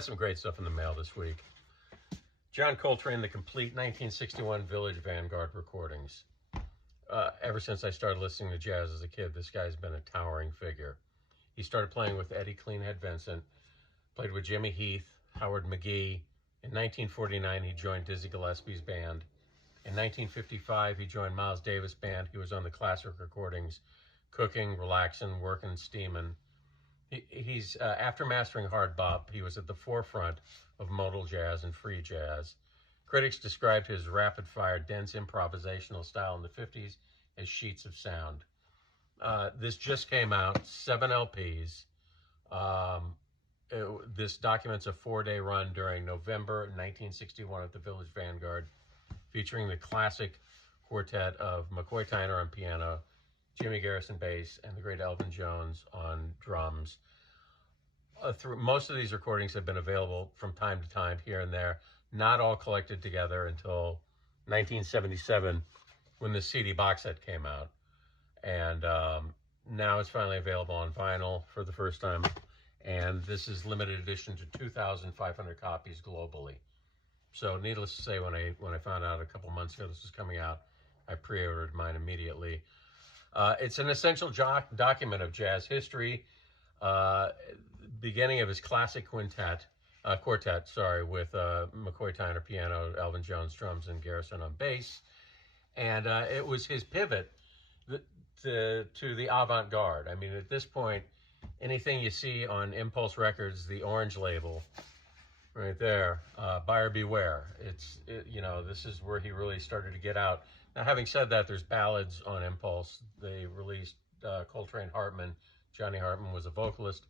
Some great stuff in the mail this week. John Coltrane, the complete 1961 Village Vanguard recordings. Ever since I started listening to jazz as a kid, this guy's been a towering figure. He started playing with Eddie Cleanhead Vincent, played with Jimmy Heath, Howard McGee. In 1949, he joined Dizzy Gillespie's band. In 1955, he joined Miles Davis' band. He was on the classic recordings, Cooking, Relaxin', Workin', Steamin'. He's after mastering hard bop, he was at the forefront of modal jazz and free jazz. Critics described his rapid-fire, dense improvisational style in the 50s as sheets of sound. This just came out, 7 LPs. This documents a 4-day run during November 1961 at the Village Vanguard, featuring the classic quartet of McCoy Tyner on piano, Jimmy Garrison bass, and the great Elvin Jones on drums. Most of these recordings have been available from time to time here and there, not all collected together until 1977 when the CD box set came out. And now it's finally available on vinyl for the first time. And this is limited edition to 2,500 copies globally. So needless to say, when I found out a couple months ago this was coming out, I pre-ordered mine immediately. It's an essential document of jazz history, beginning of his classic quartet, with McCoy Tyner piano, Elvin Jones drums, and Garrison on bass. And it was his pivot to the avant-garde. I mean, at this point, anything you see on Impulse Records, the orange label, right there, buyer beware. This is where he really started to get out. Now, having said that, there's ballads on Impulse. They released Coltrane Hartman. Johnny Hartman was a vocalist.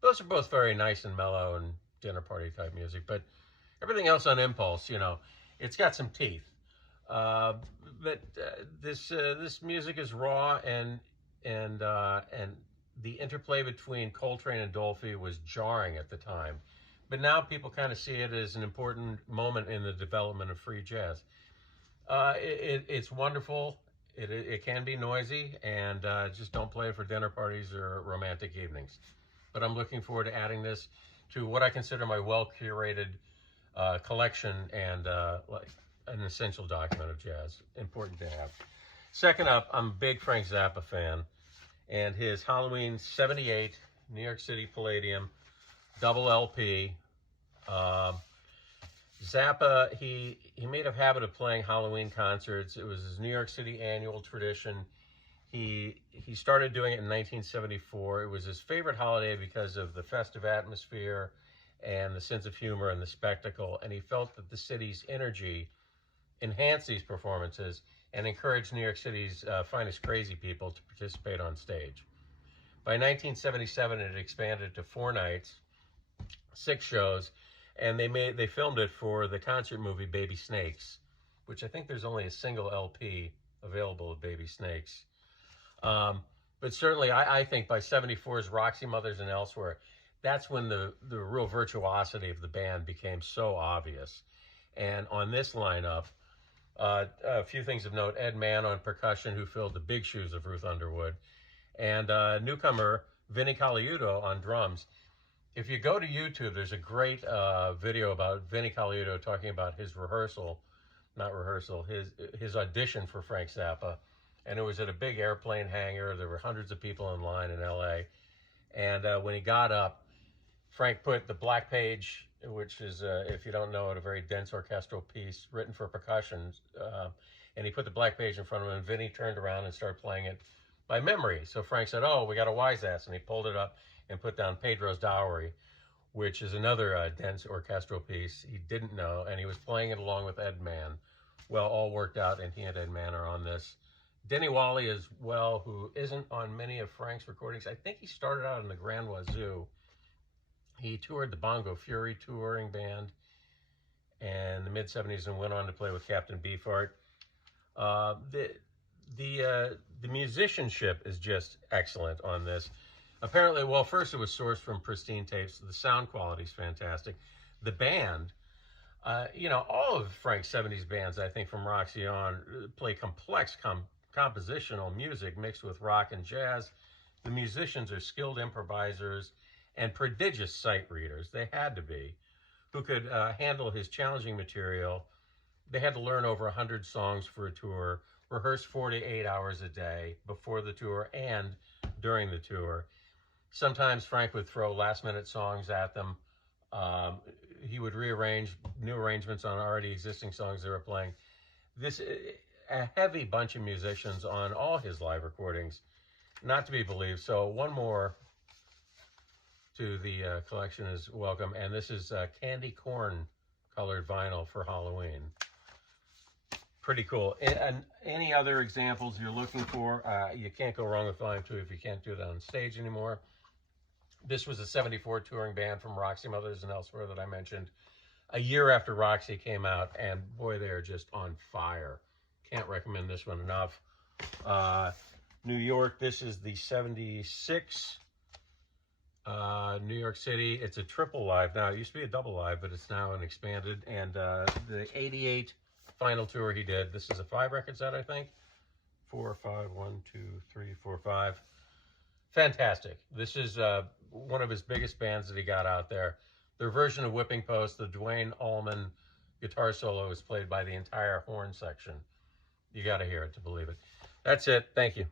Those are both very nice and mellow and dinner party type music. But everything else on Impulse, it's got some teeth. This music is raw, and the interplay between Coltrane and Dolphy was jarring at the time. But now people kind of see it as an important moment in the development of free jazz. It's wonderful. It can be noisy, and just don't play it for dinner parties or romantic evenings. But I'm looking forward to adding this to what I consider my well-curated collection and like an essential document of jazz. Important to have. Second up, I'm a big Frank Zappa fan, and his Halloween '78 New York City Palladium double LP. Zappa, he made a habit of playing Halloween concerts. It was his New York City annual tradition. He started doing it in 1974. It was his favorite holiday because of the festive atmosphere and the sense of humor and the spectacle. And he felt that the city's energy enhanced these performances and encouraged New York City's finest crazy people to participate on stage. By 1977, it expanded to 4 nights, 6 shows, and they filmed it for the concert movie Baby Snakes, which I think there's only a single LP available of Baby Snakes. But certainly, I think by '74's Roxy Mothers and Elsewhere, that's when the real virtuosity of the band became so obvious. And on this lineup, a few things of note: Ed Mann on percussion, who filled the big shoes of Ruth Underwood, and newcomer Vinny Colaiuto on drums. If you go to YouTube, there's a great video about Vinny Colaiuto talking about his his audition for Frank Zappa. And it was at a big airplane hangar. There were hundreds of people in line in LA. And when he got up, Frank put the black page, which is, if you don't know it, a very dense orchestral piece written for percussion. And he put the black page in front of him, and Vinny turned around and started playing it by memory. So Frank said, "Oh, we got a wise ass." And he pulled it up and put down Pedro's Dowry, which is another dense orchestral piece he didn't know. And he was playing it along with Ed Mann. Well, all worked out, and he and Ed Mann are on this. Denny Wally as well, who isn't on many of Frank's recordings. I think he started out in the Grand Wazoo. He toured the Bongo Fury touring band in the mid-'70s and went on to play with Captain Beefheart. The musicianship is just excellent on this. Apparently, well, first it was sourced from pristine tapes. The sound quality is fantastic. The band, all of Frank's '70s bands, I think from Roxy on, play complex compositional music mixed with rock and jazz. The musicians are skilled improvisers and prodigious sight readers. They had to be. who could handle his challenging material. They had to learn over 100 songs for a tour, rehearse 4 to 8 hours a day before the tour and during the tour. Sometimes Frank would throw last-minute songs at them. He would rearrange new arrangements on already existing songs they were playing. This a heavy bunch of musicians on all his live recordings, not to be believed. So one more to the collection is welcome, and this is candy corn colored vinyl for Halloween. Pretty cool. And any other examples you're looking for, you can't go wrong with Volume 2 if you can't do that on stage anymore. This was a 74 touring band from Roxy Mothers and elsewhere that I mentioned a year after Roxy came out, and boy, they are just on fire. Can't recommend this one enough. New York, this is the 76 New York City. It's a triple live now. It used to be a double live, but it's now an expanded. And the 88 final tour he did. This is a 5-record set, I think. 4, 5, 1, 2, 3, 4, 5. Fantastic. This is one of his biggest bands that he got out there. Their version of Whipping Post, the Duane Allman guitar solo, is played by the entire horn section. You got to hear it to believe it. That's it. Thank you.